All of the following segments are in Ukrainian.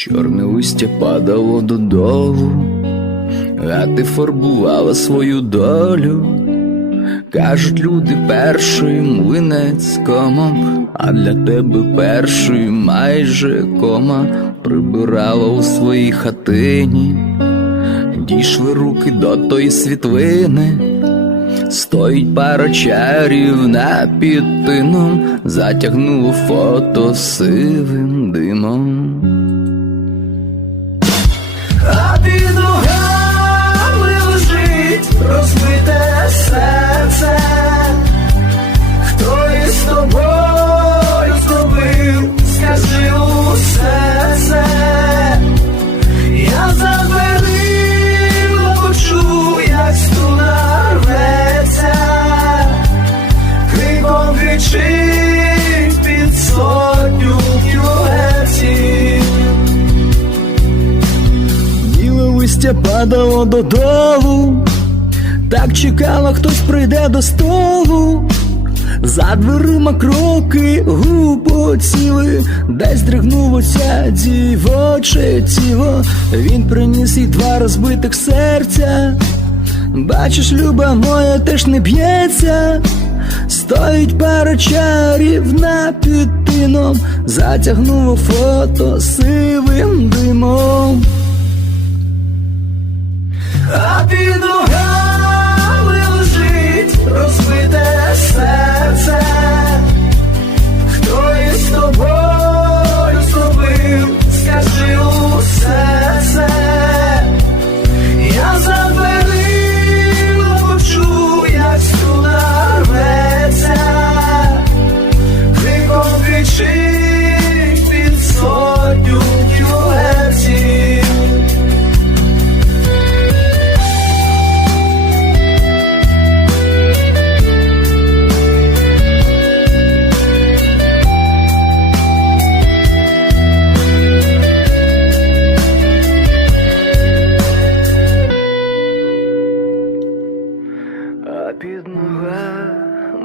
Чорне листя падало додолу, а ти фарбувала свою долю. Кажуть люди, перший млинець комом, а для тебе перший майже кома прибирала у своїй хатині, дійшли руки до тої світлини, стоїть пара чарів на підтином, затягнуло фото сивим димом. Кричить під сотню кілометрів. Біле листя падало додолу, так чекала, хтось прийде до столу. За дверима кроки гупоціли, десь дригнулося дівоче тіло. Він приніс їй два розбитих серця. Бачиш, люба моя теж не б'ється. Стоїть пара чарів на підтином, затягнуло фото сивим димом.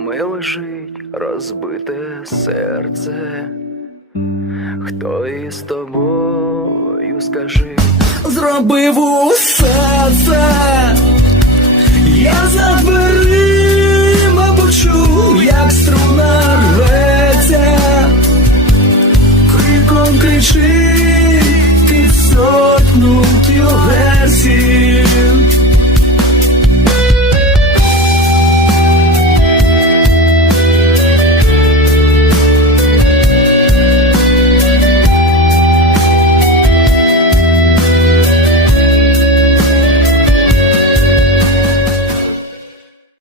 Ногами лежить розбите серце. Хто із тобою скажи? зробив усе це.